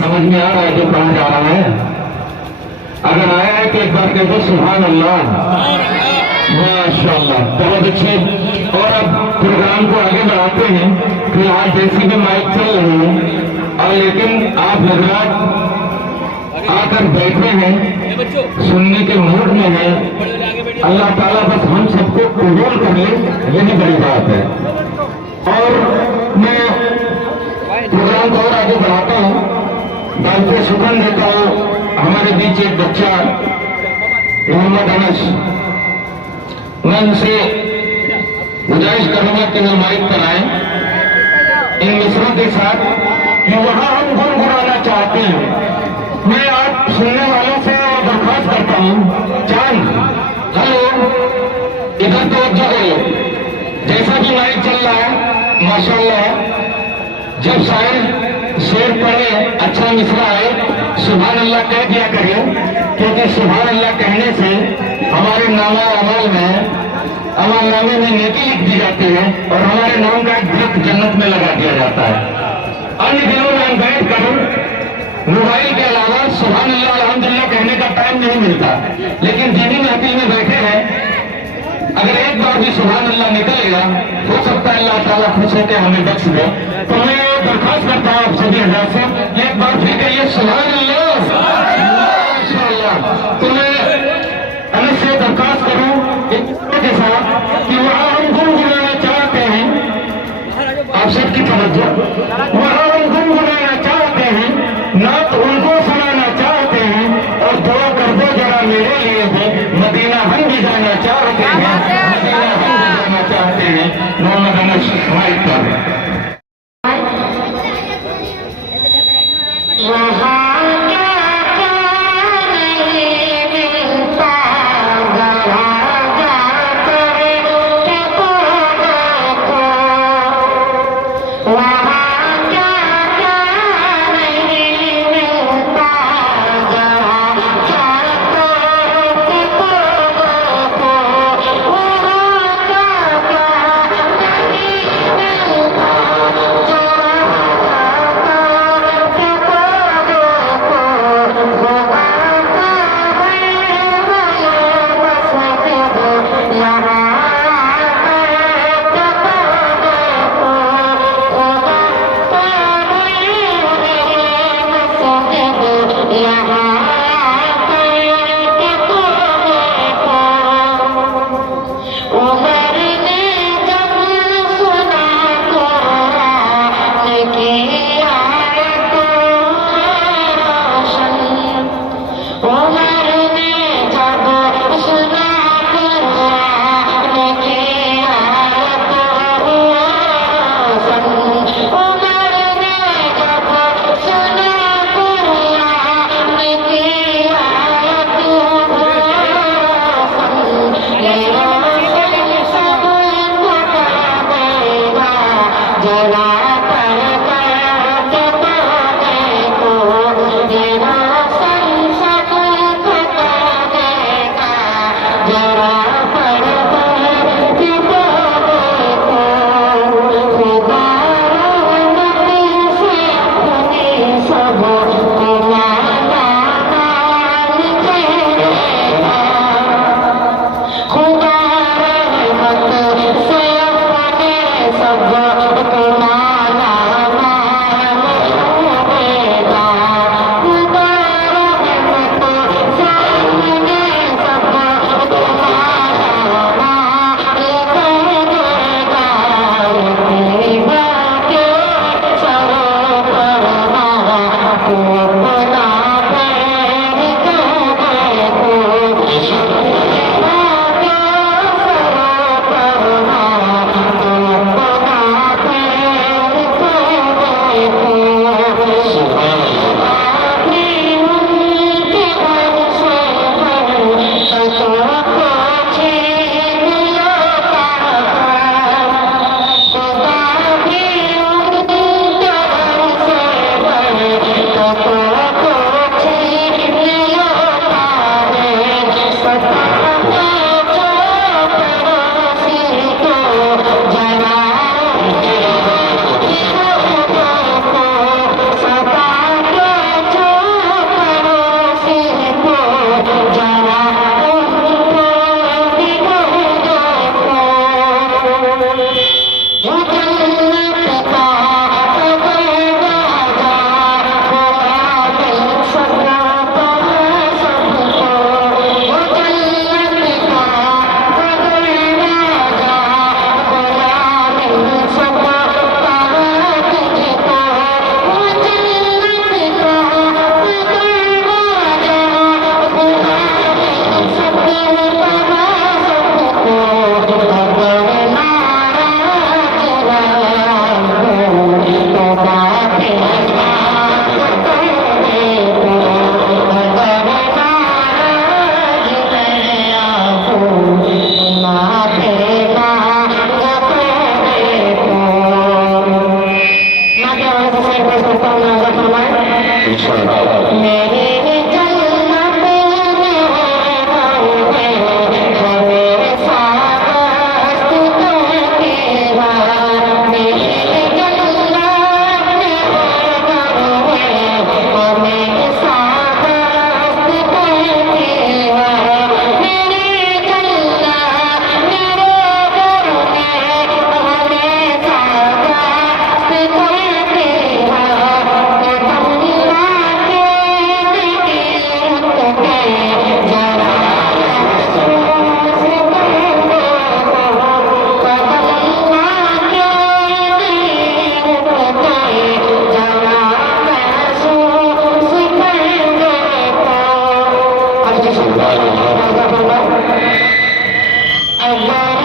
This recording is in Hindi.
समझ में आ रहा है जो कहा जा रहा है? अगर आया है तो एक बार कह दो सुभान अल्लाह, माशाअल्लाह, बहुत अच्छे। और अब प्रोग्राम को आगे बढ़ाते हैं। फिलहाल जैसी भी माइक चल रही है और लेकिन आप हजरात आकर बैठे हैं, सुनने के मूड में है। अल्लाह ताला बस हम सबको कबूल कर ले, यही बड़ी बात है। और मैं प्रोग्राम को और आगे बढ़ाता हूँ, डालते सुगंध देता हूँ। हमारे बीच एक बच्चा मोहम्मद अनस, मैं उनसे गुजारिश करूंगा कि वो माइक पर आए इन मिसरों के साथ कि वहां हम गुनगुनाना चाहते हैं। मैं आप सुनने वालों से दरख्वास्त करता हूं, चांद हेलो, इधर तो जगह जैसा भी माइक चल रहा है माशाअल्लाह, जब शायर शेर पढ़े अच्छा मिसरा आए सुभान अल्लाह कह दिया करिए, क्योंकि सुभान अल्लाह कहने से हमारे नामा अमल में अमलनामे में नेकी लिख दी जाती है और हमारे नाम का एक वृत्त जन्नत में लगा दिया जाता है। अन्य दिनों में हम बैठ कर मोबाइल के अलावा सुभान अल्लाह अल्हम्दुलिल्लाह कहने का टाइम नहीं मिलता, लेकिन दीनी महफिल में बैठे हैं, अगर एक बार भी सुभान अल्लाह निकल गया हो सकता है अल्लाह ताला खुश होकर हमें बख्श दे। तो मैं दरख्वास्त करता हूँ आप सभी हजरात से, एक बार फिर कहिए सुभान अल्लाह, माशाअल्लाह। तो मैं अनस से दरख्वास्त करूँ के साथ कि वहां हम गुनगुनाना चाहते हैं, आप सबकी तवज्जो, वहां हम गुनगुनाना चाहते हैं, नात उनको सुनाना चाहते हैं और दुआ कर दो जरा मेरे लिए भी, मदीना हम भी जाना चाहते हैं, मदीना हम भी जाना चाहते हैं। मोहम्मद अनस माइक पर। अल्लाह